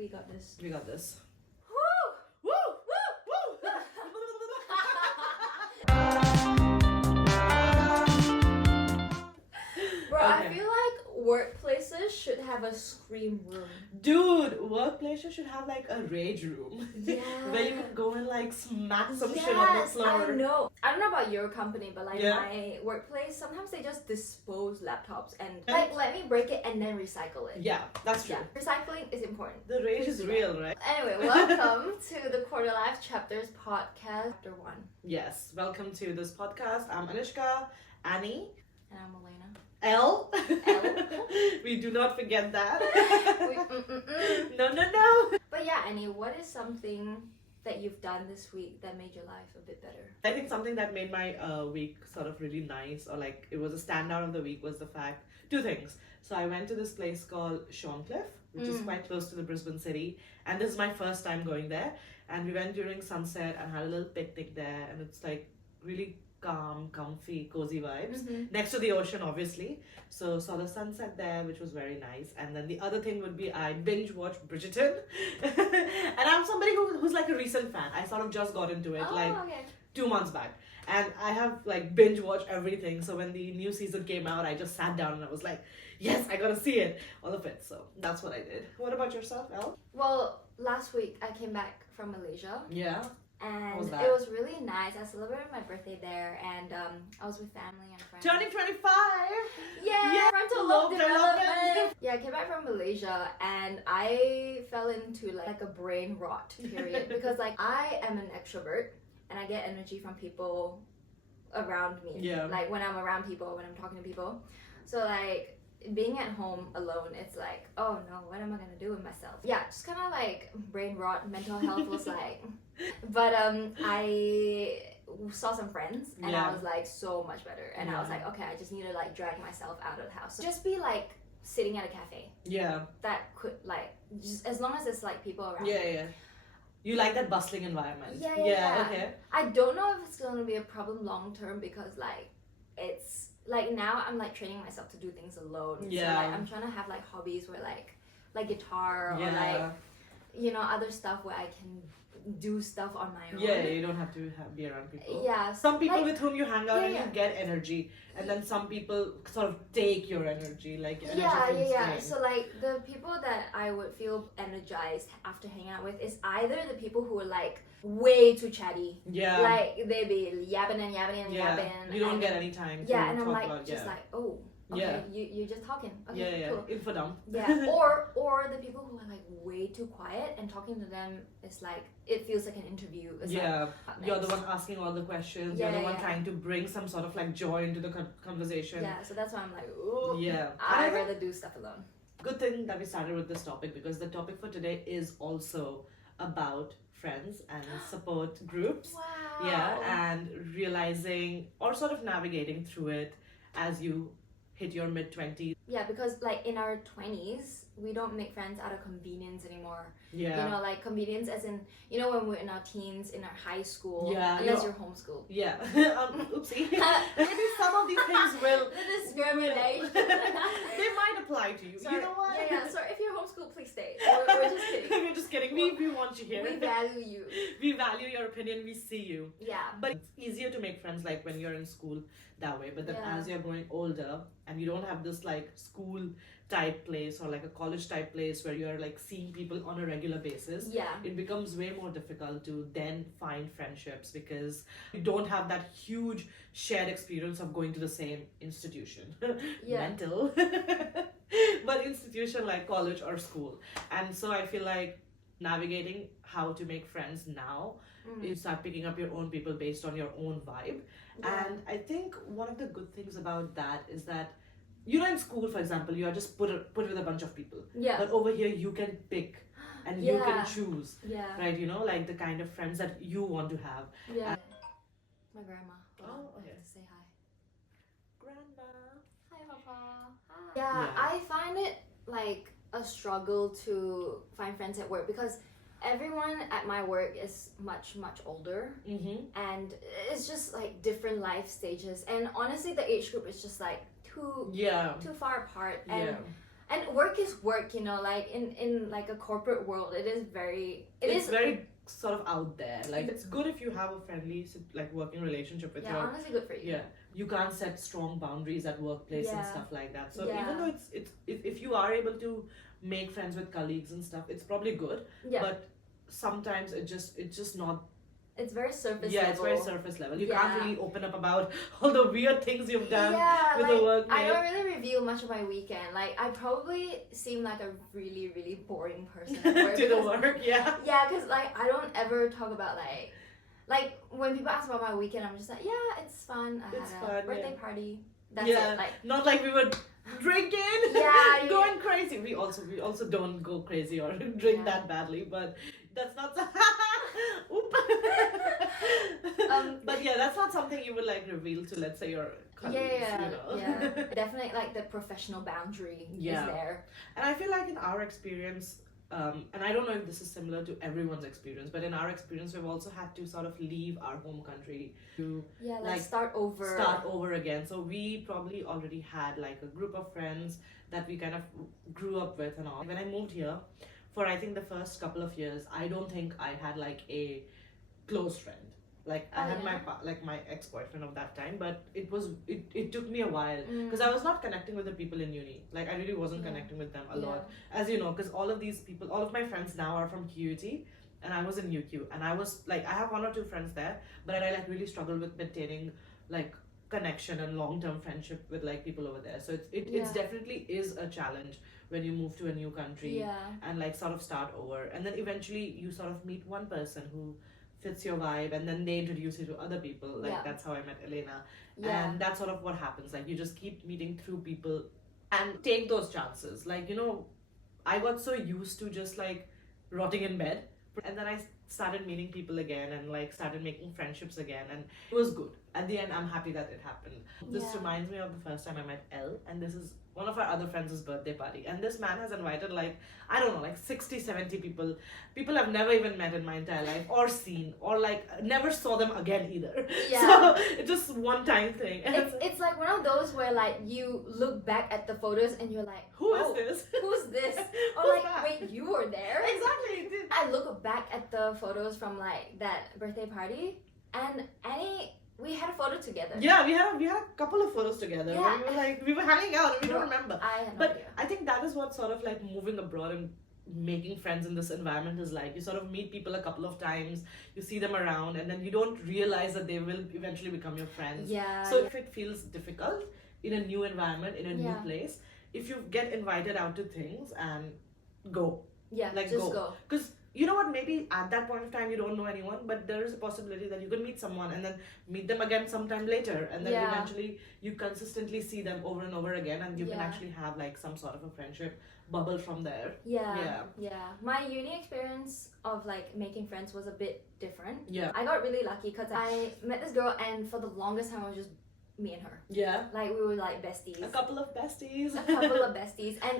We got this. We got this. Woo! Woo! Woo! Woo! Bro, I Okay. feel like workplaces should have a scream room. Dude, workplaces should have like a rage room. Yeah. Where you can go and like smack some shit on the Yes, floor. I know. I don't know about your company, but like Yeah. my workplace, sometimes they just dispose laptops and Yeah. like let me break it and then recycle it. Yeah, that's true. Yeah, recycling is important. The rage is real, right? Anyway, welcome to the Quarter Life Chapters podcast, chapter 1. Yes, welcome to this podcast. I'm Anushka, Annie, And I'm Elena. L. L. We do not forget that. We- No. But yeah, Annie, what is something that you've done this week that made your life a bit better? I think something that made my week sort of really nice, or like it was a standout of the week, was the fact, two things. So I went to this place called Shorncliffe, which is quite close to the Brisbane city, and this is my first time going there. And we went during sunset and had a little picnic there, and it's like really calm, comfy, cozy vibes. Next to the ocean, obviously. So saw the sunset there, which was very nice. And then the other thing would be I binge watched Bridgerton. And I'm somebody who's like a recent fan. I sort of just got into it like Okay. 2 months back. And I have like binge watched everything. So when the new season came out, I just sat down and I was like, yes, I gotta see it. All of it. So that's what I did. What about yourself, Elle? Well, last week I came back from Malaysia. Yeah. And was that? it was really nice. I celebrated my birthday there, and I was with family and friends. Turning 25! Yeah, frontal lobe lobe development. development. Yeah, I came back from Malaysia, and I fell into like a brain rot period because like I am an extrovert, and I get energy from people around me. Yeah. Like when I'm around people, when I'm talking to people. So like being at home alone, it's like, oh no, what am I gonna do with myself? Yeah, just kind of like brain rot. Mental health was like, but I saw some friends and Yeah. I was like so much better. And I was Yeah. like, okay, I just need to like drag myself out of the house. So just be like sitting at a cafe. Yeah. That could like just as long as there's like people around. Yeah. You like that bustling environment. Yeah. Okay. I don't know if it's gonna be a problem long term because like it's like now I'm like training myself to do things alone. Yeah. So like I'm trying to have like hobbies where like guitar or Yeah. like you know other stuff where I can do stuff on my own. Yeah, you don't have to be around people. Yeah. Some people like, with whom you hang out and yeah. you get energy, and then some people sort of take your energy, like energy yeah. from staying. So like the people that I would feel energized after hanging out with is either the people who are like way too chatty. Yeah. Like they be yapping and yapping and Yeah. yapping. You don't and, get any time to yeah, and I'm talk like about just yeah. like, oh, okay, you're just talking. Okay, yeah. cool. Info dump. Yeah. or the people who are like way too quiet and talking to them is like it feels like an interview. It's Yeah. like, You're the one asking all the questions. Yeah, You're the one yeah. trying to bring some sort of like joy into the conversation. Yeah, so that's why I'm like, ooh, Yeah. I'd And I rather do stuff alone. Good thing that we started with this topic, because the topic for today is also about friends and support groups. Wow. Yeah, and realizing or sort of navigating through it as you hit your mid-20s. Yeah, because like in our 20s, we don't make friends out of convenience anymore. Yeah. You know, like convenience as in, you know, when we're in our teens, in our high school, Yeah, unless you're- you're homeschooled. Yeah. Oopsie. Maybe some of these things will. The discrimination. They might apply to you. Sorry. You know what? Yeah. So if you're homeschooled, please stay. We're just kidding. We're just kidding. We want you here. We value you. We value your opinion. We see you. Yeah. But it's easier to make friends like when you're in school that way. But then Yeah. as you're growing older and you don't have this like school type place or like a college type place where you're like seeing people on a regular basis, Yeah. it becomes way more difficult to then find friendships because you don't have that huge shared experience of going to the same institution. Yeah. Mental. But institution like college or school. And so I feel like navigating how to make friends now, you start picking up your own people based on your own vibe. Yeah. And I think one of the good things about that is that, you know, in school, for example, you are just put with a bunch of people. Yeah. But over here, you can pick and you Yeah. can choose, Yeah. right? You know, like the kind of friends that you want to have. Yeah. My grandma. Hold on, Oh, I okay. have to say hi. Grandma. Hi, Papa. Hi. Yeah, Yeah. I find it like a struggle to find friends at work because everyone at my work is much older, Mm-hmm. and it's just like different life stages. And honestly, the age group is just like too Yeah. far apart. And Yeah. And work is work, you know, like in like a corporate world, it is very It's very sort of out there. Like it's good if you have a friendly like working relationship with yeah, your honestly good for you. yeah. You can't set strong boundaries at workplace and Yeah. stuff like that. So Yeah. even though it's if you are able to make friends with colleagues and stuff, it's probably good. Yeah. But sometimes it's just not. It's very surface Yeah, level. it's very surface level. You Yeah. can't really open up about all the weird things you've done Yeah, with like, the workmate. I don't really reveal much of my weekend. Like, I probably seem like a really, really boring person at work. to the because- work, yeah. Yeah, because, like, I don't ever talk about, like, when people ask about my weekend, I'm just like, yeah, it's fun. I It's had a fun, birthday yeah. party. That's Yeah. it. Like, Not like we were drinking, Yeah, going crazy. We also don't go crazy or drink Yeah. that badly, but that's not. Oop. But yeah, that's not something you would like reveal to, let's say, your colleagues. yeah, You know? yeah. Definitely, like, the professional boundary Yeah. is there. And I feel like in our experience, and I don't know if this is similar to everyone's experience, but in our experience, we've also had to sort of leave our home country to Yeah, like, Like, start over. start over again. So we probably already had like a group of friends that we kind of grew up with and all. When I moved here, for I think the first couple of years, I don't think I had like a close friend. Like I Oh, had yeah. my ex-boyfriend of that time, but it took me a while Mm. because I was not connecting with the people in uni. Like I really wasn't Yeah. connecting with them a Yeah. lot, as you know, because all of these people, all of my friends now are from QUT, and I was in UQ, and I was like, I have one or two friends there, but I like really struggled with maintaining like connection and long-term friendship with like people over there. So it's Yeah. definitely is a challenge when you move to a new country Yeah. and like sort of start over, and then eventually you sort of meet one person who fits your vibe, and then they introduce you to other people. Like Yeah. that's how I met Elena, Yeah. and that's sort of what happens. Like you just keep meeting through people and take those chances. Like, you know, I got so used to just like rotting in bed, and then I started meeting people again and like started making friendships again, and it was good. At the end, I'm happy that it happened. This Yeah. reminds me of the first time I met Elle, and this is one of our other friends' birthday party, and this man has invited like, I don't know, like 60-70 people I've never even met in my entire life or seen, or like never saw them again either. Yeah. So it's just one time thing. And It's like one of those where like you look back at the photos and you're like, who is "Oh, this? Who's this?" Or Who's like, that? wait, you were there? Exactly. I look back at the photos from like that birthday party, and we had a photo together. Yeah, we had a couple of photos together. Yeah. Where we were hanging out and we don't Bro, remember. I had no But idea. I think that is what sort of like moving abroad and making friends in this environment is like. You sort of meet people a couple of times, you see them around, and then you don't realize that they will eventually become your friends. Yeah. So if it feels difficult in a new environment, in a new Yeah. place, if you get invited out to things and go. yeah, like, just go. go. Because you know what, maybe at that point of time you don't know anyone, but there is a possibility that you could meet someone and then meet them again sometime later, and then Yeah. eventually you consistently see them over and over again, and you can Yeah. actually have like some sort of a friendship bubble from there. Yeah. Yeah. My uni experience of like making friends was a bit different. Yeah. I got really lucky because I met this girl, and for the longest time, it was just me and her. Yeah. Like, we were like besties. A couple of besties. A couple of besties. And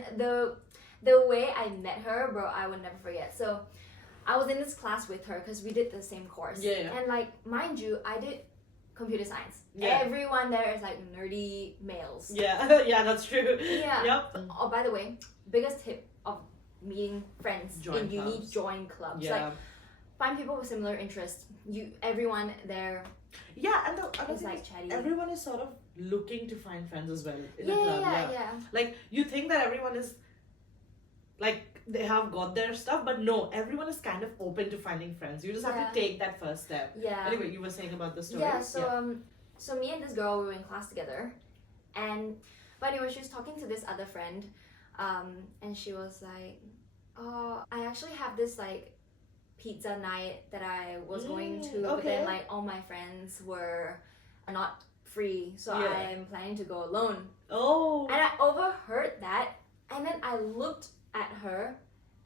the way I met her, bro, I would never forget. So I was in this class with her because we did the same course. Yeah. And like, mind you, I did computer science. Yeah. Everyone there is like nerdy males. Yeah. Yeah, that's true. Yeah. Yep. Oh, by the way, biggest tip of meeting friends Join in uni, clubs. join clubs. Yeah. Like, find people with similar interests. Everyone there Yeah, and the other is thing like is chatty. everyone is sort of looking to find friends as well in yeah, a club. yeah. Like, you think that everyone is like they have got their stuff, but no, everyone is kind of open to finding friends. You just have Yeah. to take that first step. Yeah. Anyway, you were saying about the story. Yeah, so me and this girl, we were in class together, but anyway, she was talking to this other friend, and she was like, "Oh, I actually have this like pizza night that I was going to, but then okay. like all my friends are not free, so Yeah. I'm planning to go alone." Oh. And I overheard that, and then I looked at her,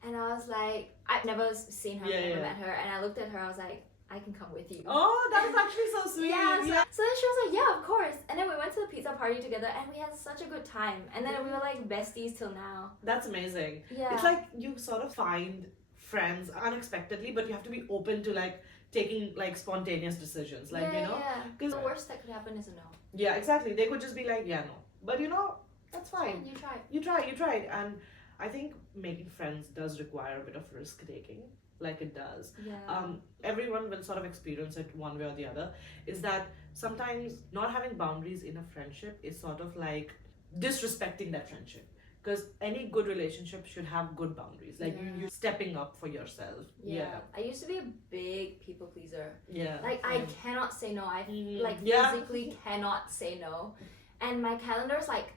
and I was like, I've never seen her, Yeah, never yeah. met her, and I looked at her, I was like, I can come with you. Oh, that is actually so sweet. Yeah, so then she was like, yeah, of course. And then we went to the pizza party together, and we had such a good time. And then we were like besties till now. That's amazing. Yeah. It's like you sort of find friends unexpectedly, but you have to be open to like taking like spontaneous decisions. Like, yeah, you know? yeah. 'Cause- The worst that could happen is a no. Yeah, exactly. They could just be like, yeah, no. But you know, That's fine. You try. You tried. And I think making friends does require a bit of risk taking. Like it does. Yeah. Everyone will sort of experience it one way or the other. Is that sometimes not having boundaries in a friendship is sort of like disrespecting that friendship. Because any good relationship should have good boundaries. Like you stepping up for yourself. Yeah. I used to be a big people pleaser. Yeah. Like I cannot say no. I like Yeah. physically cannot say no. And my calendar's like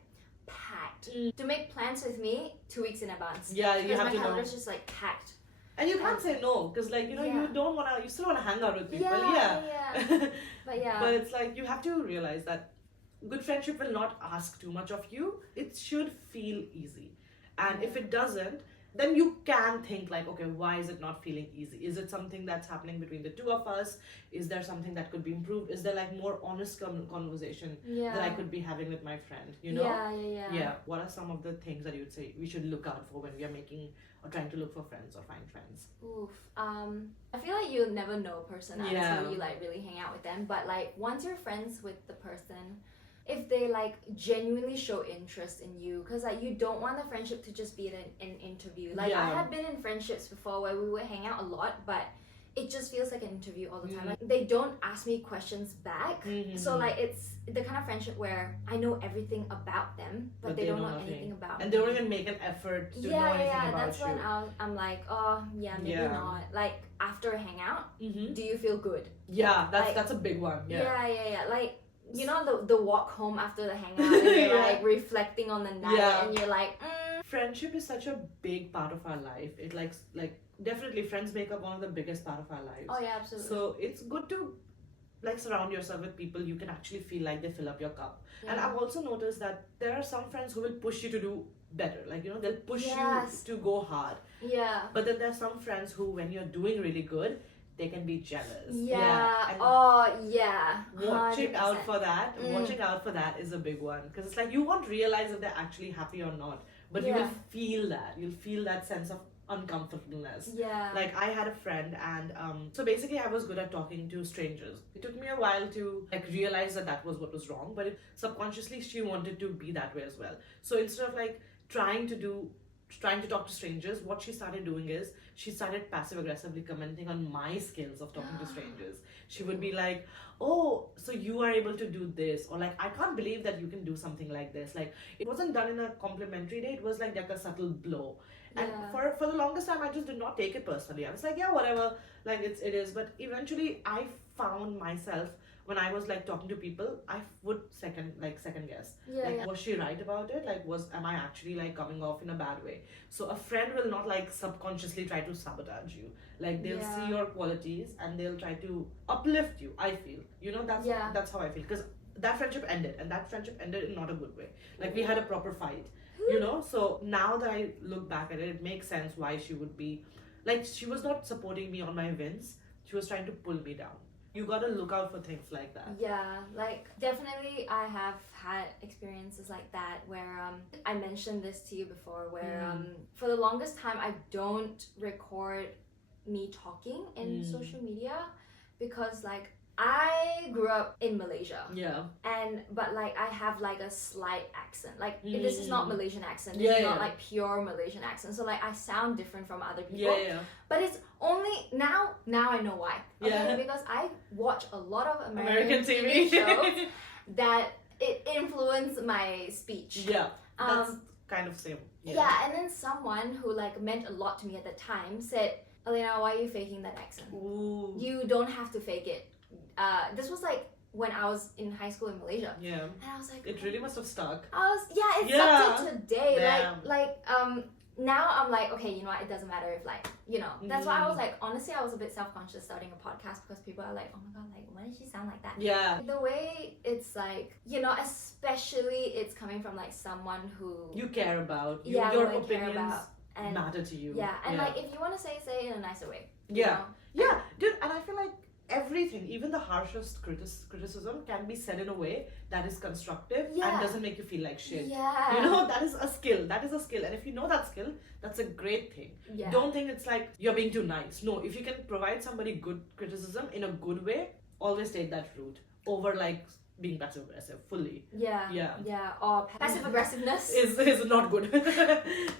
packed. To make plans with me 2 weeks in advance. Yeah, you Because have my to know. calendar's just like packed. And you can't say no, because like, you know, Yeah. you don't wanna, you still wanna hang out with people. Yeah. Yeah. But yeah. But it's like, you have to realize that good friendship will not ask too much of you. It should feel easy. And if it doesn't, then you can think like, okay, why is it not feeling easy? Is it something that's happening between the two of us? Is there something that could be improved? Is there like more honest conversation that I could be having with my friend? You know? Yeah. What are some of the things that you would say we should look out for when we are making or trying to look for friends or find friends? Oof. I feel like you'll never know a person until you like really hang out with them. But like once you're friends with the person, if they like genuinely show interest in you, because like you don't want the friendship to just be an interview. Like I have been in friendships before where we would hang out a lot, but it just feels like an interview all the time. Like, they don't ask me questions back. So like it's the kind of friendship where I know everything about them, but they don't know anything about and me. they don't even make an effort to know anything about that's you. when I'm like, oh yeah, maybe not. Like after a hangout, do you feel good? Yeah, Like, that's a big one. Yeah. Like, you know the walk home after the hangout and you're like reflecting on the night and you're like, Friendship is such a big part of our life. It like definitely friends make up one of the biggest part of our lives. oh yeah, absolutely. So it's good to like surround yourself with people you can actually feel like they fill up your cup. And I've also noticed that there are some friends who will push you to do better. Like, you know, they'll push you to go hard. Yeah. But then there's some friends who, when you're doing really good, they can be jealous. Yeah. And watching 100%. out for that. Watching out for that is a big one. Because it's like you won't realize if they're actually happy or not. But you will feel that. You'll feel that sense of uncomfortableness. Yeah. Like I had a friend and so basically I was good at talking to strangers. It took me a while to like realize that was what was wrong, but subconsciously she wanted to be that way as well. So instead of like trying to talk to strangers, what she started doing is she started passive aggressively commenting on my skills of talking to strangers. She would be like, oh, so you are able to do this, or like, I can't believe that you can do something like this. Like, it wasn't done in a complimentary way, it was like a subtle blow. And for the longest time I just did not take it personally. I was like, yeah, whatever, like it is. But eventually I found myself, when I was like talking to people, I would second guess. Was she right about it? Like, am I actually like coming off in a bad way? So a friend will not like subconsciously try to sabotage you. Like they'll see your qualities and they'll try to uplift you. I feel, you know, that's how I feel. Because that friendship ended, and that friendship ended in not a good way. Like we had a proper fight, you know. So now that I look back at it, it makes sense why she would be like, she was not supporting me on my wins. She was trying to pull me down. You gotta look out for things like that. Yeah, like definitely I have had experiences like that where I mentioned this to you before where for the longest time I don't record me talking in social media because like I grew up in Malaysia. Yeah. But like I have like a slight accent. Like this is not Malaysian accent. This is not like pure Malaysian accent. So like I sound different from other people. Yeah. But it's only now I know why. Okay? Because I watch a lot of American TV shows that it influenced my speech. Yeah. That's kind of same. Yeah, and then someone who like meant a lot to me at the time said, Elena, why are you faking that accent? Ooh. You don't have to fake it. This was like when I was in high school in Malaysia. Yeah. And I was like, it really must have stuck. It stuck to today. Damn. Like now I'm like, okay, you know what, it doesn't matter if like, you know, that's why I was like, honestly, I was a bit self-conscious starting a podcast because people are like, oh my god, like, why does she sound like that? Yeah. The way it's like, you know, especially it's coming from like someone who you care about. your opinions matter to you. Yeah, and like if you want to say it in a nicer way. Yeah. Yeah, dude, and I feel like everything, even the harshest criticism can be said in a way that is constructive and doesn't make you feel like shit. Yeah. You know, that is a skill. And if you know that skill, that's a great thing. Yeah. Don't think it's like you're being too nice. No, if you can provide somebody good criticism in a good way, always take that route over like being passive aggressive fully. Yeah. Yeah. Yeah. Or passive aggressiveness. Is not good.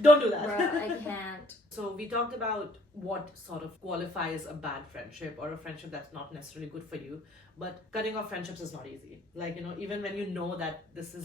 Don't do that. Bruh, I can't. So we talked about what sort of qualifies a bad friendship or a friendship that's not necessarily good for you. But cutting off friendships is not easy. Like, you know, even when you know that this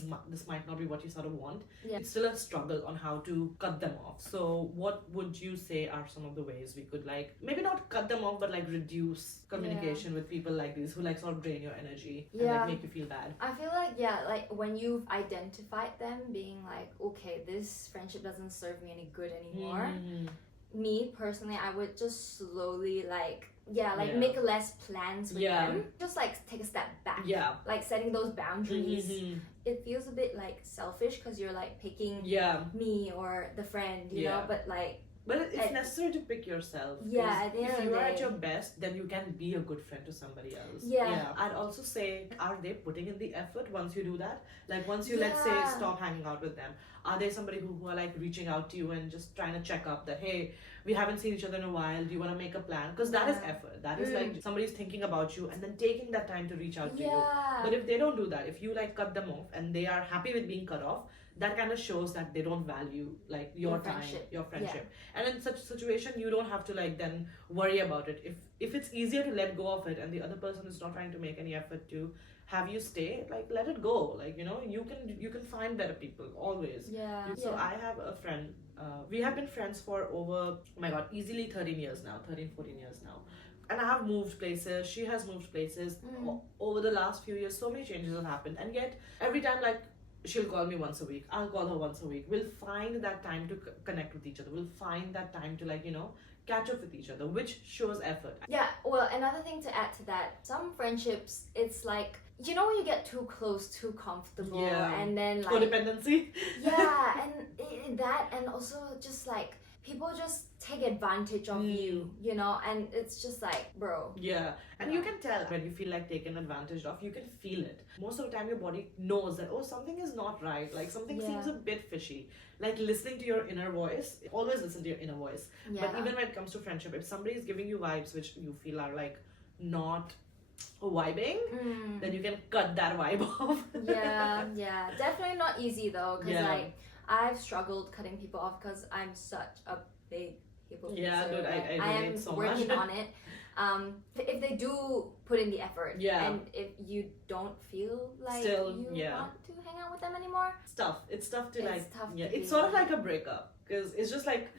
might not be what you sort of want, Yeah. it's still a struggle on how to cut them off. So what would you say are some of the ways we could, like, maybe not cut them off, but like reduce communication with people like these who like sort of drain your energy and Yeah. like make you feel bad? I feel like, yeah, like when you've identified them being like, okay, this friendship doesn't serve me any good anymore. Mhm. Me personally, I would just slowly like Yeah. make less plans with Yeah. them. Just like take a step back. Yeah. Like setting those boundaries. Mhm. It feels a bit like selfish because you're like picking Yeah. me or the friend, you know, Yeah. but like But it's At- necessary to pick yourself. 'Cause Yeah, at the end if of you the are at day. your best, then you can be a good friend to somebody else. Yeah. I'd also say, are they putting in the effort once you do that? Like once you, let's say, Yeah. stop hanging out with them, are they somebody who are like reaching out to you and just trying to check up that, hey, we haven't seen each other in a while, do you want to make a plan? Because that is Yeah. effort. That is like somebody's thinking about you and then taking that time to reach out to you. yeah. But if they don't do that, if you like cut them off and they are happy with being cut off, that kind of shows that they don't value like your time, friendship. your friendship. And in such a situation, you don't have to like then worry about it. If it's easier to let go of it and the other person is not trying to make any effort to have you stay, like let it go. Like, you know, you can find better people always. yeah. So yeah. I have a friend. We have been friends for over, oh my god, easily 13 years now, 14 years now. And I have moved places, she has moved places. Over the last few years, so many changes have happened. And yet, every time, like, she'll call me once a week, I'll call her once a week. We'll find that time to connect with each other. We'll find that time to, like, you know, catch up with each other, which shows effort. Yeah, well, another thing to add to that, some friendships, it's like, you know, when you get too close, too comfortable, Yeah. and then like, Codependency. yeah, and that, and also just like people just take advantage of you know, and it's just like, bro. Yeah, and you can tell when you feel like taken advantage of, you can feel it. Most of the time, your body knows that, oh, something is not right, like something seems a bit fishy. Like listening to your inner voice, always listen to your inner voice. Yeah. But even when it comes to friendship, if somebody is giving you vibes which you feel are like not vibing, then you can cut that vibe off. yeah, definitely not easy though, because Yeah. like I've struggled cutting people off because I'm such a big people pleaser. Yeah, dude, I am relate so working much. on it. If they do put in the effort, Yeah. and if you don't feel like Still, you yeah. want to hang out with them anymore, It's tough to It's like, tough yeah, to it's be sort of like- like a breakup because it's just like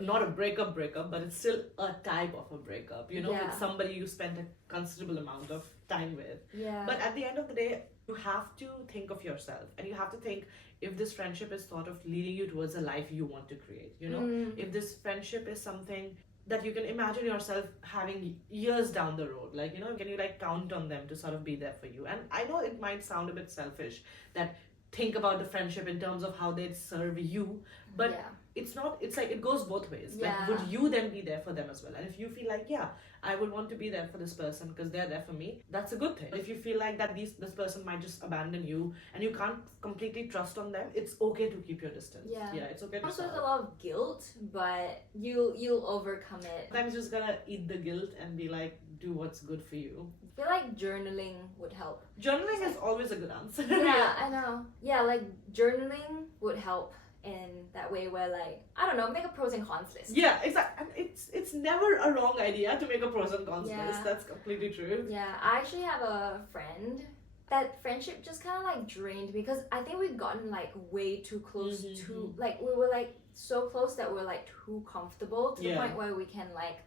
not a breakup, but it's still a type of a breakup, you know, Yeah. with somebody you spent a considerable amount of time with. yeah, But at the end of the day, you have to think of yourself and you have to think if this friendship is sort of leading you towards a life you want to create, you know, if this friendship is something that you can imagine yourself having years down the road, like, you know, can you like count on them to sort of be there for you? And I know it might sound a bit selfish that think about the friendship in terms of how they'd serve you, but yeah. it's not, it's like it goes both ways. Yeah. Like, would you then be there for them as well? And if you feel like, yeah, I would want to be there for this person because they're there for me, that's a good thing. If you feel like that this person might just abandon you and you can't completely trust on them, it's okay to keep your distance. Yeah. It's okay to Also, there's a stop. lot of guilt, but you'll overcome it. Sometimes you just gotta eat the guilt and be like, do what's good for you. I feel like journaling would help. Journaling is always a good answer. Yeah, I know. Yeah, like journaling would help in that way where like, I don't know, make a pros and cons list. Yeah, exactly. And it's never a wrong idea to make a pros and cons Yeah. list. That's completely true. Yeah, I actually have a friend that friendship just kind of like drained because I think we've gotten like way too close to like we were like so close that we're like too comfortable to the Yeah. point where we can like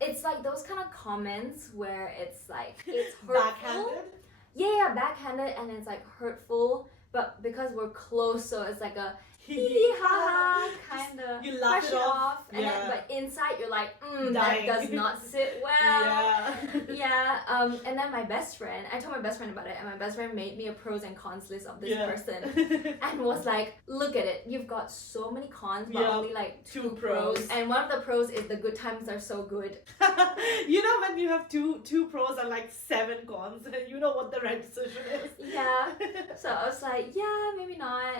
it's like those kind of comments where it's like it's hurtful. Backhanded. Yeah, backhanded and it's like hurtful, but because we're close, so it's like a kind of You laugh brush it off. and Yeah. then, but inside you're like, that Dying. does not sit well. Yeah. Yeah, and then my best friend, I told my best friend about it, and my best friend made me a pros and cons list of this Yeah. person and was like, look at it, you've got so many cons, but Yeah, only like two two pros. pros. And one of the pros is the good times are so good. You know when you have two pros and like 7 cons, you know what the right decision is. Yeah. So I was like, yeah, maybe not.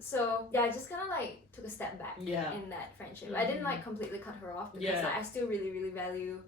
So yeah, I just kind of like took a step back Yeah. in that friendship. I didn't like completely cut her off because Yeah. I still really, really value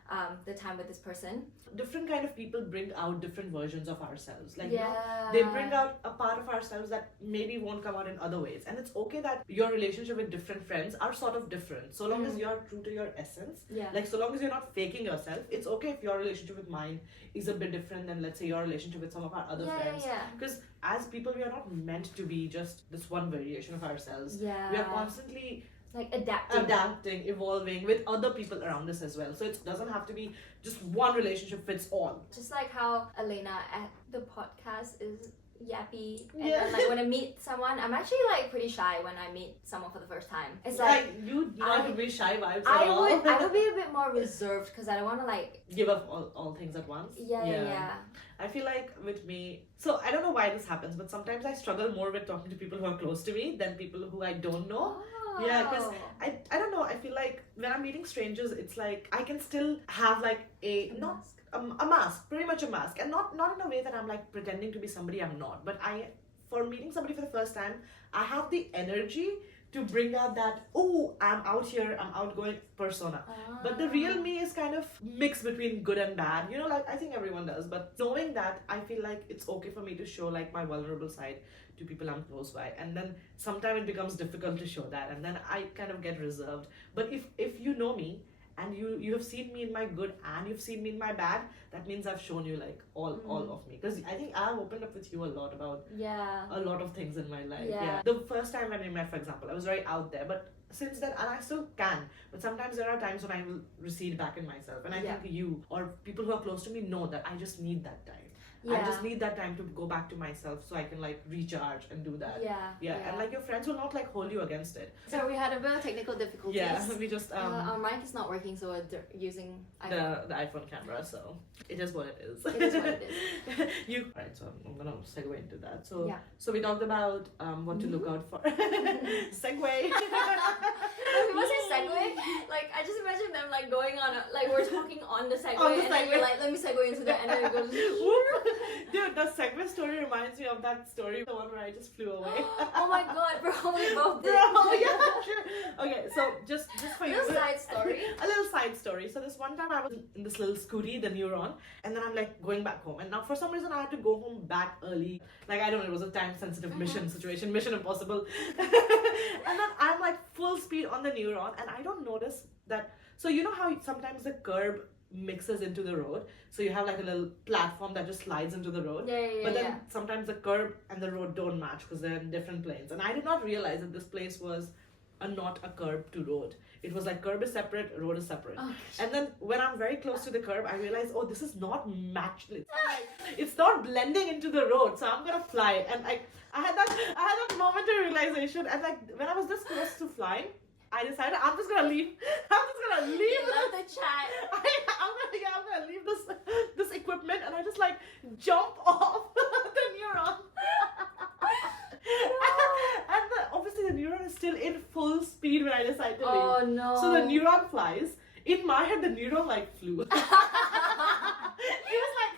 the time with this person. Different kind of people bring out different versions of ourselves. Like, Yeah. they bring out a part of ourselves that maybe won't come out in other ways. And it's okay that your relationship with different friends are sort of different. So long as you're true to your essence. Yeah. Like, so long as you're not faking yourself, it's okay if your relationship with mine is a bit different than, let's say, your relationship with some of our other friends. Yeah. Because as people, we are not meant to be just this one variation of ourselves. Yeah. We are constantly like adapting, evolving with other people around us as well. So it doesn't have to be just one relationship fits all. Just like how Elena at the podcast is yappy, and Yeah. then like when I meet someone, I'm actually like pretty shy when I meet someone for the first time. It's Like, like you do not I- be shy vibes at I all. would be a bit more reserved because I don't want to like Give up all things at once. yeah. I feel like with me, so I don't know why this happens, but sometimes I struggle more with talking to people who are close to me than people who I don't know. Yeah, 'cause Oh. I don't know, I feel like when I'm meeting strangers, it's like I can still have like a mask, pretty much a mask, and not in a way that I'm like pretending to be somebody I'm not, but for meeting somebody for the first time, I have the energy to bring out that, oh, I'm out here, I'm outgoing persona. But the real me is kind of mixed between good and bad. You know, like I think everyone does. But knowing that, I feel like it's okay for me to show like my vulnerable side to people I'm close by. And then sometimes it becomes difficult to show that. And then I kind of get reserved. But if you know me and you have seen me in my good and you've seen me in my bad, that means I've shown you like all of me. Because I think I've opened up with you a lot about a lot of things in my life. Yeah. The first time when we met, for example, I was very out there. But since then, and I still can, but sometimes there are times when I will recede back in myself, and I think you or people who are close to me know that I just need that time. I just need that time to go back to myself so I can like recharge and do that. And like your friends will not like hold you against it. So we had a bit of technical difficulties. Yeah, we just our mic is not working, so we're using the iPhone camera, so it is what it is. It is what it is. Right, so I'm gonna segue into that. So we talked about what to look out for. Segue. When people say segue, like I just imagine them like going on like we're talking on the segue On the and then you're segue. like, let me segue into that, and then it goes Dude, the segue story reminds me of that story, the one where I just flew away. oh my god, bro, we both did. Bro, yeah, sure. Okay, so just for you, Little side story. a little side story. So this one time I was in this little scooty, the Neuron, and then I'm like going back home. And now for some reason I had to go home back early. Like I don't know, it was a time sensitive mission situation, Mission Impossible. And then I'm like full speed on the Neuron, and I don't notice that. So you know how sometimes the curb mixes into the road, so you have like a little platform that just slides into the road. But then sometimes the curb and the road don't match because they're in different planes. And I did not realize that this place was not a curb to road. It was like curb is separate, road is separate. Oh, And then when I'm very close to the curb, I realize, oh, this is not matched. It's not blending into the road, so I'm gonna fly. And I had that momentary realization, and like when I was this close to flying, I decided I'm just gonna leave. I'm just gonna leave. You love the chat. I'm gonna leave this equipment, and I just like jump off the Neuron. And obviously the Neuron is still in full speed when I decide to leave. Oh no. So the Neuron flies. In my head, the Neuron like flew. It was like,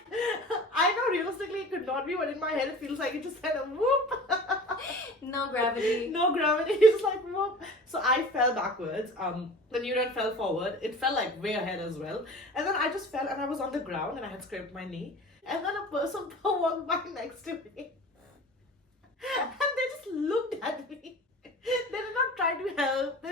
I know realistically it could not be, but in my head it feels like it just kind of whoop. No gravity. No gravity, it's like whoop. So I fell backwards. The Neuron fell forward. It fell like way ahead as well. And then I just fell and I was on the ground and I had scraped my knee. And then a person walked by next to me. And they just looked at me. They did not try to help.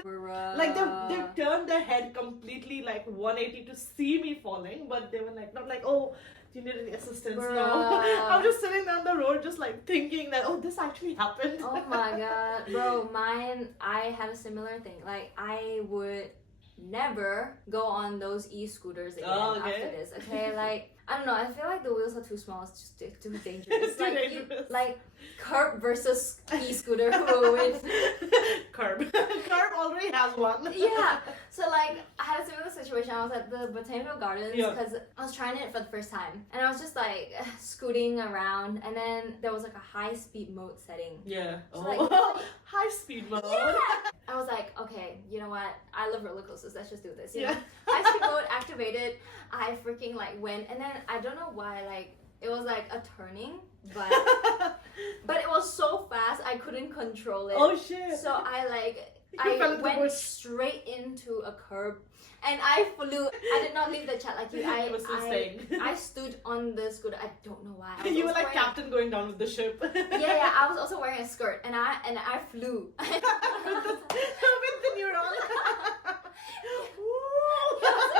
Like they turned their head completely like 180 to see me falling, but they were like not like, oh, do you need any assistance? No. I was just sitting down the road just like thinking that, oh, this actually happened. Oh my god, bro, I had a similar thing. Like I would never go on those e-scooters again after this. Okay, like I don't know. I feel like the wheels are too small. It's just too dangerous. It's too like dangerous. like curb versus e-scooter. Who will win? Curb. Curb already has one. Yeah. So like I had a similar situation. I was at the Botanical Gardens Yeah. because I was trying it for the first time, and I was just like scooting around, and then there was like a high speed mode setting. Yeah. So, Oh. like, High speed mode. Yeah. I was like, okay, you know what? I love roller coasters. Let's just do this. You Yeah. know? High speed mode activated. I freaking like went, and then I don't know why, like it was like a turning, but but it was so fast I couldn't control it. Oh shit. So I You fell in the went bush. straight into a curb, and I flew. I did not leave the chat like you. You were still staying. I stood on the scooter. I don't know why. I was You were also like wearing- captain going down with the ship. Yeah. I was also wearing a skirt, and I flew. With the neuron.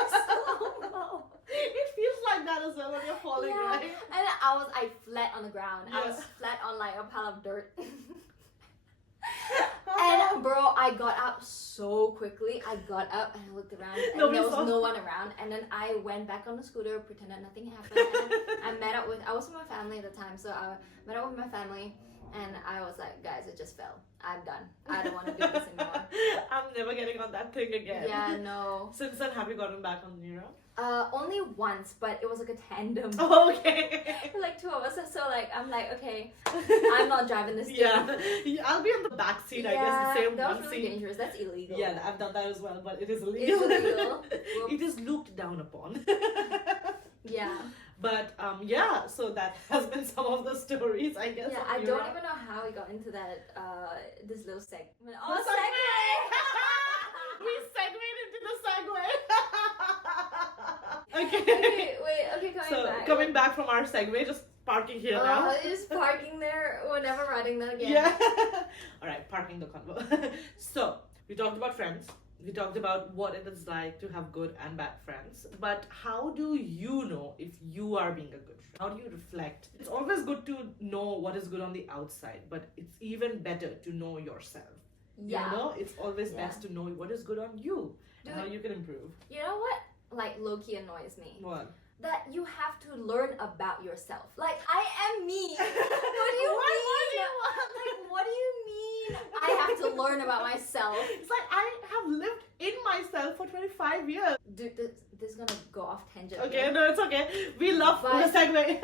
Slow-mo. It feels like that as well when you're falling, Yeah. right? And I flat on the ground. I was Yeah. flat on like a pile of dirt. And bro, I got up so quickly. I got up and I looked around, and Nobody there was saw. no one around. And then I went back on the scooter, pretended nothing happened. And I met up with. I was with my family at the time, so I met up with my family, and I was like, guys, it just fell. I'm done. I don't want to do this anymore. I'm never getting on that thing again. Yeah, no. Since then, have you gotten back on the neuro? Only once, but it was like a tandem. Okay. Like two of us. So like I'm like, okay, I'm not driving this thing. Yeah. I'll be on the back seat, I guess, the same that one was really seat. dangerous. That's illegal. Yeah, I've done that as well, but it is It's illegal. illegal. It is looked down upon. Yeah. But yeah, so that has been some of the stories, I guess. Yeah, of I neuro. don't even know how we got into that this little segment. The Oh, segue! segue! We segued into the segue. Okay, Okay. wait, okay, So back. coming back from our segue, just parking here now. Just parking there. We're never riding that again. Yeah. All right, parking the convo. So we talked about friends. We talked about what it is like to have good and bad friends. But how do you know if you are being a good friend? How do you reflect? It's always good to know what is good on the outside, but it's even better to know yourself. Yeah. You know, it's always Yeah. best to know what is good on you and how Dude, you can improve. you know what? Like low-key annoys me. What? That you have to learn about yourself. Like, I am me. What do you What mean? do you want? Like, what do you mean? I have to learn about myself. It's like I have lived in myself for 25 years. Dude, this is gonna go off tangent. Okay, here. no, it's okay. We love But- the segue.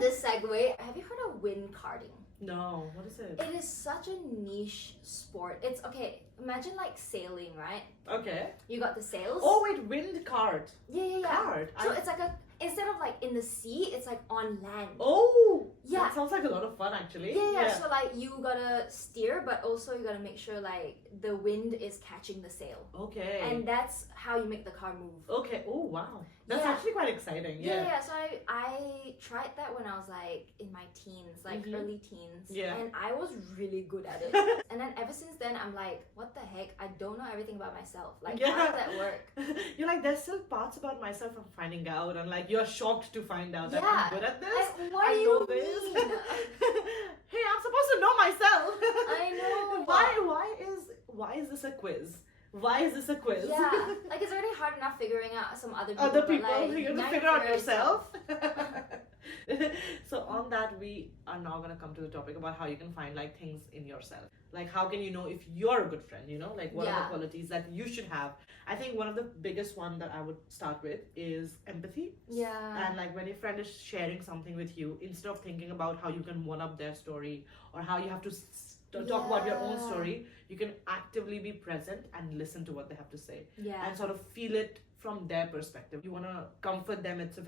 This segue. Have you heard of wind karting? No, what is it? It is such a niche sport. It's okay. Imagine like sailing, right? Okay. You got the sails. Oh wait, wind cart. yeah. Cart. So it's like instead of like in the sea, it's like on land. Oh. Yeah. That sounds like a lot of fun actually. Yeah. So like you gotta steer, but also you gotta make sure like the wind is catching the sail, Okay. and that's how you make the car move. Okay. Oh wow. That's Yeah. actually quite exciting. Yeah. So I tried that when I was like in my teens, like Mhm. early teens. Yeah. And I was really good at it. And then ever since then, I'm like, what the heck? I don't know everything about myself. Like, how does that work? You're like, there's still parts about myself I'm finding out, and like you're shocked to find out that Yeah. I'm good at this. Like, what I do know you this. mean? Hey, I'm supposed to know myself. I know. Why is this a quiz? Why is this a quiz? Yeah. Like, it's already hard enough figuring out some other people. Other but, people, like, you have now to figure out figure it yourself. So on that, we are now gonna come to the topic about how you can find like things in yourself. Like how can you know if you're a good friend? You know, like what are Yeah. the qualities that you should have? I think one of the biggest one that I would start with is empathy. Yeah. And like when your friend is sharing something with you, instead of thinking about how you can one up their story or how you have to talk about your own Yeah. story, you can actively be present and listen to what they have to say Yeah. and sort of feel it from their perspective. You want to comfort them if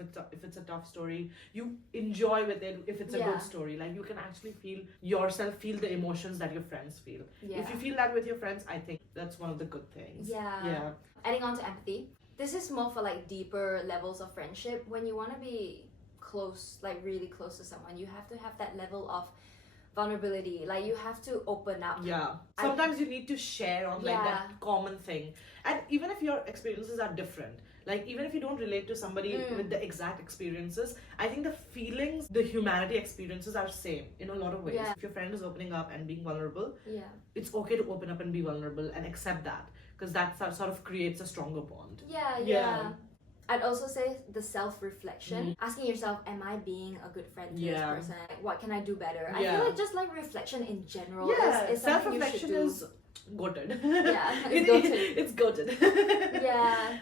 it's a tough story. You enjoy with it if it's a Yeah. good story. Like you can actually feel yourself, feel the emotions that your friends feel. Yeah. If you feel that with your friends, I think that's one of the good things. Yeah. Yeah. Adding on to empathy, this is more for like deeper levels of friendship. When you want to be close, like really close to someone, you have to have that level of vulnerability. Like you have to open up. Yeah. I- Sometimes you need to share on like Yeah. that common thing. And even if your experiences are different, like even if you don't relate to somebody with the exact experiences, I think the feelings, the humanity experiences are same in a lot of ways. Yeah. If your friend is opening up and being vulnerable, Yeah. it's okay to open up and be vulnerable and accept that because that sort of creates a stronger bond. Yeah. Yeah. I'd also say the self-reflection, asking yourself, am I being a good friend to Yeah. this person? Like, what can I do better? I Yeah. feel like just like reflection in general Yeah, is something you should self-reflection do. is goated. Yeah, it's goated. It's goated. Yeah.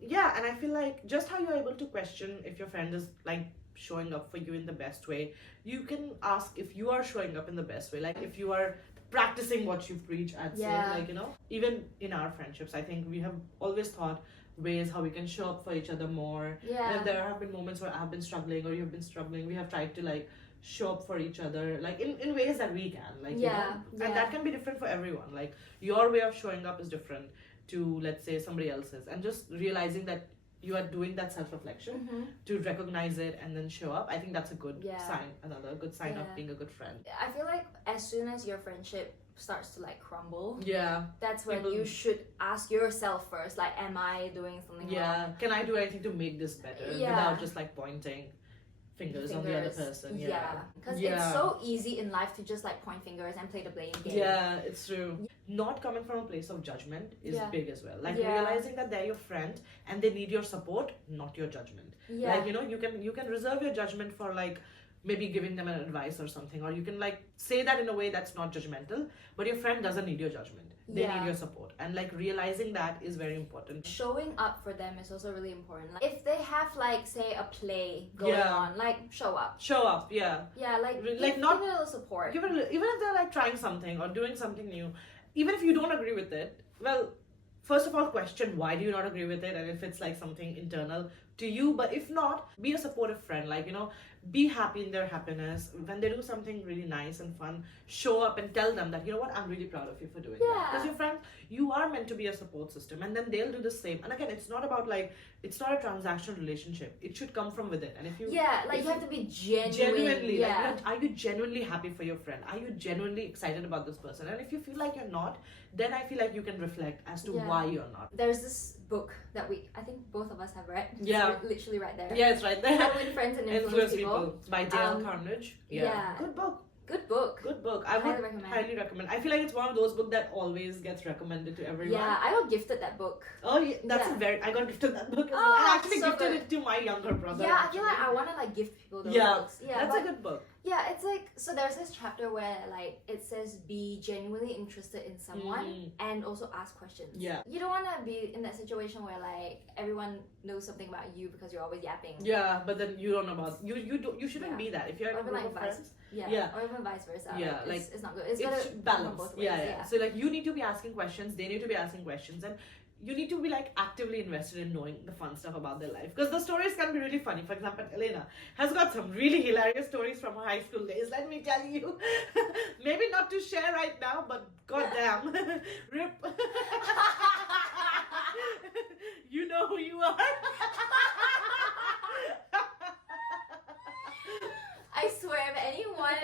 Yeah, and I feel like just how you're able to question if your friend is like showing up for you in the best way, you can ask if you are showing up in the best way. Like if you are practicing what you preach, I'd Yeah. say, like, you know, even in our friendships, I think we have always thought ways how we can show up for each other more. And Yeah. if there have been moments where I've been struggling or you've been struggling, we have tried to like show up for each other, like in ways that we can, like, you know, and that can be different for everyone. Like, your way of showing up is different to, let's say, somebody else's, and just realizing that you are doing that self-reflection to recognize it and then show up. I think that's a good sign, another good sign of being a good friend. I feel like as soon as your friendship starts to like crumble, that's when People- you should ask yourself first, like, am I doing something wrong? Can I do anything to make this better without just like pointing fingers on the other person? Because it's so easy in life to just like point fingers and play the blame game. Yeah, it's true. Not coming from a place of judgment is big as well. Like, realizing that they're your friend and they need your support, not your judgment. Like, you know, you can reserve your judgment for like maybe giving them an advice or something, or you can like say that in a way that's not judgmental, but your friend doesn't need your judgment. They need your support, and like realizing that is very important. Showing up for them is also really important. Like, if they have like, say, a play going on, like, show up. Like not give it a little support. even if they're like trying something or doing something new, even if you don't agree with it, well, first of all, question why do you not agree with it, and if it's like something internal to you. But if not, be a supportive friend. Like, you know, be happy in their happiness. When they do something really nice and fun, show up and tell them that, you know what, I'm really proud of you for doing that. Because your friend, you are meant to be a support system, and then they'll do the same. And again, it's not about like, it's not a transactional relationship. It should come from within. And if you you have to be genuinely like, you know, are you genuinely happy for your friend? Are you genuinely excited about this person? And if you feel like you're not, then I feel like you can reflect as to why you're not. There's this book that I think both of us have read. Yeah. It's literally right there. Yeah, it's right there. How to Win Friends and Influence People. By Dale Carnegie. Good book. Good book. Good book. I would highly recommend. I feel like it's one of those books that always gets recommended to everyone. Yeah, I got gifted that book. Oh, yeah, I got gifted that book as well. I actually gifted it to my younger brother. Yeah, I feel like I want to like gift people those books. Yeah, that's a good book. Yeah, it's like, so there's this chapter where like it says be genuinely interested in someone and also ask questions. Yeah. You don't want to be in that situation where like everyone knows something about you because you're always yapping. Yeah, but then you don't know about you shouldn't be that if you're in a group of friends. Or even vice versa. Yeah, like, it's not good. It's gotta balance. Both ways. Yeah. So like you need to be asking questions, they need to be asking questions, and you need to be like actively invested in knowing the fun stuff about their life, because the stories can be really funny. For example, Elena has got some really hilarious stories from her high school days, let me tell you. Maybe not to share right now, but goddamn. Rip. You know who you are. I swear, if anyone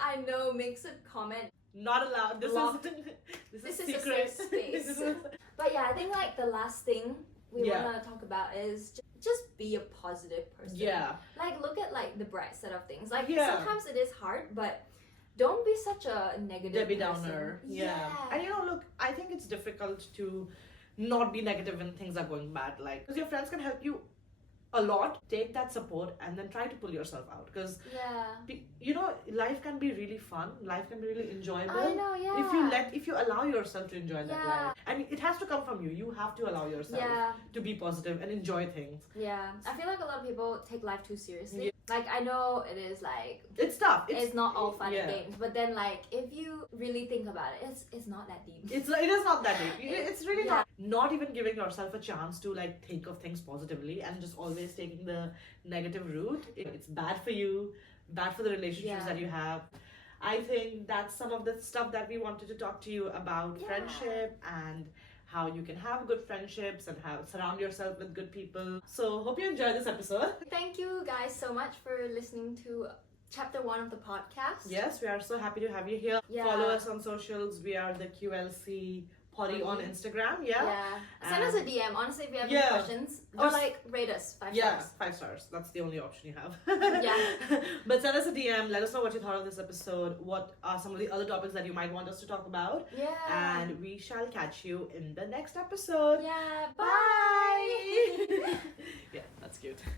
I know makes a comment, not allowed. This is secret. a safe space. But yeah, I think like the last thing we want to talk about is just be a positive person. Yeah. Like, look at like the bright side of things. Like, sometimes it is hard, but don't be such a negative Debbie person. Downer. Yeah. And you know, look, I think it's difficult to not be negative when things are going bad. Like, because your friends can help you a lot. Take that support and then try to pull yourself out, because you know, life can be really fun, life can be really enjoyable. I know, if you allow yourself to enjoy that life, and it has to come from you. You have to allow yourself to be positive and enjoy things. I feel like a lot of people take life too seriously. Like, I know it is like, it's tough, it's not all fun and games, but then like if you really think about it, it's not that deep. It is not that deep. It's really not even giving yourself a chance to like think of things positively and just always taking the negative route. It's bad for you, bad for the relationships that you have. I think that's some of the stuff that we wanted to talk to you about, friendship and how you can have good friendships and surround yourself with good people. So hope you enjoyed this episode. Thank you guys so much for listening to chapter 1 of the podcast. Yes, we are so happy to have you here. Follow us on socials. We are the QLC Potty on Instagram. Send us a DM, honestly, if you have any questions. Or like rate us 5 stars. 5 stars. That's the only option you have. Yeah. But send us a DM. Let us know what you thought of this episode. What are some of the other topics that you might want us to talk about? Yeah. And we shall catch you in the next episode. Yeah. Bye.